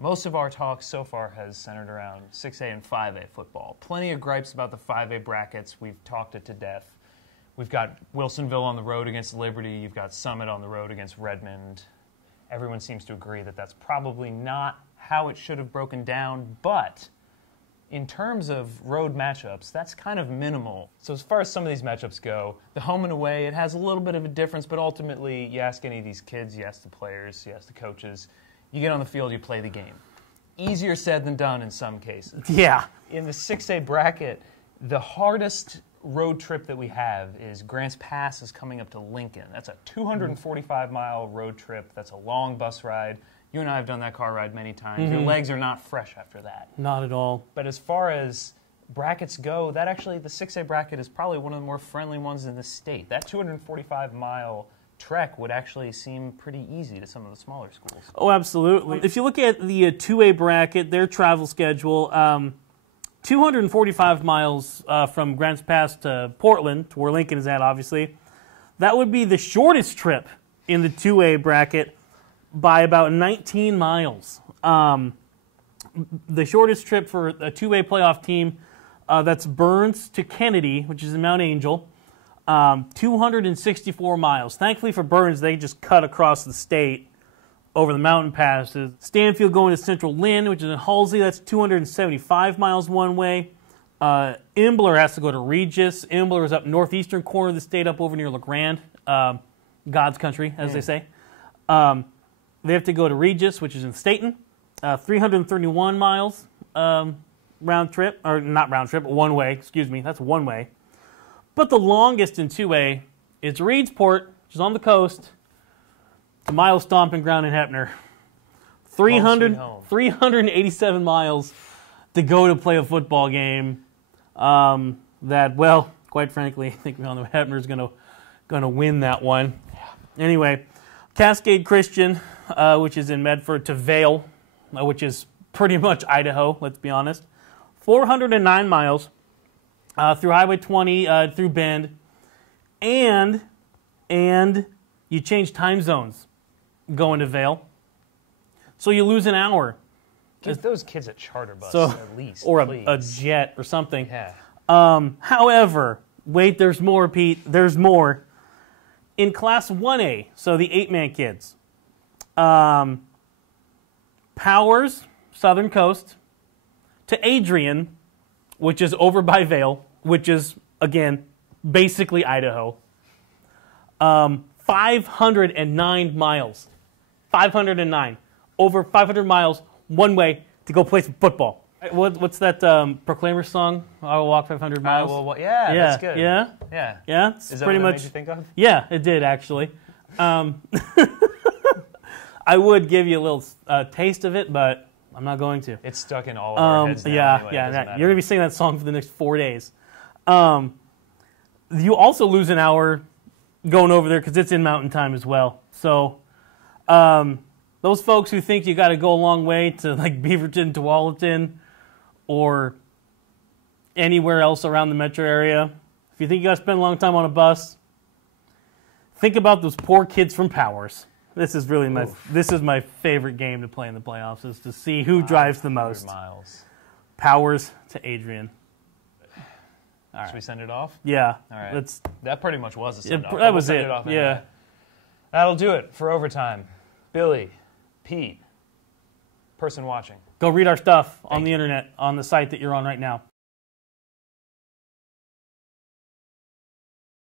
Most of our talk so far has centered around 6A and 5A football. Plenty of gripes about the 5A brackets. We've talked it to death. We've got Wilsonville on the road against Liberty. You've got Summit on the road against Redmond. Everyone seems to agree that that's probably not how it should have broken down, but in terms of road matchups, that's kind of minimal. So as far as some of these matchups go, the home and away, it has a little bit of a difference, but ultimately, you ask any of these kids, you ask the players, you ask the coaches, you get on the field, you play the game. Easier said than done in some cases. Yeah. In the 6A bracket, the hardest road trip that we have is Grants Pass is coming up to Lincoln. That's a 245-mile road trip. That's a long bus ride. You and I have done that car ride many times. Your legs are not fresh after that. Not at all. But as far as brackets go, that actually, the 6A bracket is probably one of the more friendly ones in the state. That 245-mile trek would actually seem pretty easy to some of the smaller schools. Oh, absolutely. If you look at the 2A bracket, their travel schedule, 245 miles from Grants Pass to Portland, to where Lincoln is at, obviously. That would be the shortest trip in the 2A bracket by about 19 miles. The shortest trip for a 2A playoff team, that's Burns to Kennedy, which is in Mount Angel, 264 miles. Thankfully for Burns, they just cut across the state over the mountain passes. Stanfield going to Central Lynn, which is in Halsey, that's 275 miles one way. Imbler has to go to Regis. Imbler is up northeastern corner of the state, up over near LeGrand, God's country, as they say. They have to go to Regis, which is in Staten, 331 miles round trip, or not round trip, one way, excuse me, that's one way. But the longest in 2A is Reedsport, which is on the coast, to Miles Stomping Ground in Heppner. 387 miles to go to play a football game that, well, quite frankly, I think Heppner's going to win that one. Anyway, Cascade Christian, which is in Medford, to Vail, which is pretty much Idaho, let's be honest. 409 miles through Highway 20, through Bend, and you change time zones going to Vail, so you lose an hour. Give those kids a charter bus, at least, or a jet or something. Yeah. However, wait, there's more, Pete. There's more. In Class 1A, so the 8-man kids, Powers, Southern Coast, to Adrian, which is over by Vail, which is, again, basically Idaho. 509 miles. 509. Over 500 miles one way to go play some football. What's that Proclaimer song? I will walk 500 miles. Yeah, that's good. Yeah? Yeah. Yeah? Is that pretty what it made you think of? Yeah, it did, actually. I would give you a little taste of it, but I'm not going to. It's stuck in all of our heads now anyway. You're going to be singing that song for the next 4 days. You also lose an hour going over there because it's in mountain time as well. So those folks who think you got to go a long way to like Beaverton, Tualatin, or anywhere else around the metro area, if you think you got to spend a long time on a bus, think about those poor kids from Powers. This is really my favorite game to play in the playoffs, is to see who drives the most. Miles. Powers to Adrian. All right. Should we send it off? Yeah. All right. That pretty much was a send-off. That was it. Yeah. That'll do it for overtime. Billy, Pete, person watching. Go read our stuff on the internet, on the site that you're on right now.